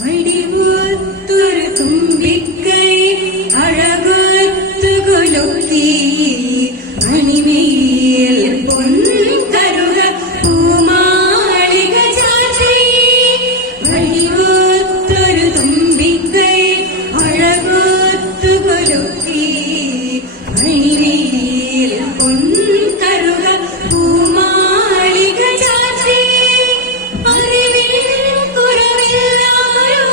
വടിവൊത്തൊരു തുമ്പിക്കൈ അഴകൊത്തു കൊലുക്കി അണിമേൽ പൊൻകരുക പൂമാളിക ചാർത്തി വടിവൊത്തൊരു തുമ്പിക്കൈ അഴകൊത്തു കൊലുക്കി അണിമേൽ പൊൻകരുക പൂമാളിക ചാർത്തി അറിവിൽ കുറവില്ലാരോ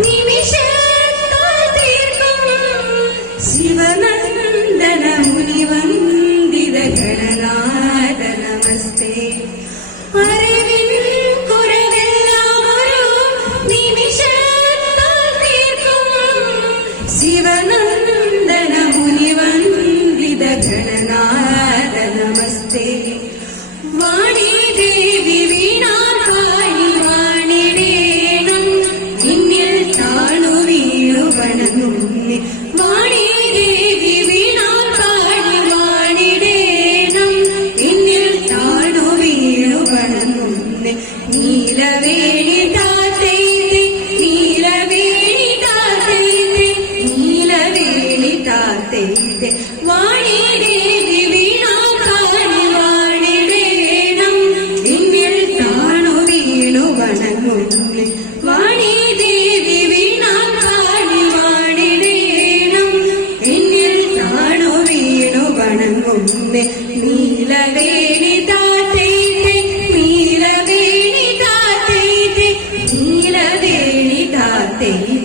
നിമിഷത്താൽ തീർക്കും ശിവനന്ദന മുനിവന്ദിത ഗണനാഥ നമസ്തേ അറിവിൽ കുറവില്ലാരോ നിമിഷത്താൽ തീർക്കും ശിവനന്ദന മുനിവന്ദിത ഗണനാഥ നമസ്തേ വാണി ദേവി വീണാപാണി വാണിടേണം നിന്നിൽ താണു വീണു വണങ്ങുന്നേ വാണി ദേവി വീണാപാണി വാണിടേണം നിന്നിൽ താണു വീണു വണങ്ങുന്നേ നീലവേണി താത്തൈതേ നീലവേണി താത്തൈതേ നീലവേണി താത്തൈതേ വാണി ദേവി വീണാപാണി വാണിടേണം നിന്നിൽ താണു വീണു വണങ്ങുന്നേ വാണി ദേവി വീണാപാണി വാണിടേണം നിന്നിൽ താണു വീണു വണങ്ങുന്നേ നീലവേണി താത്തൈതേ നീലവേണി താത്തൈതേ നീലവേണി താത്തൈതേ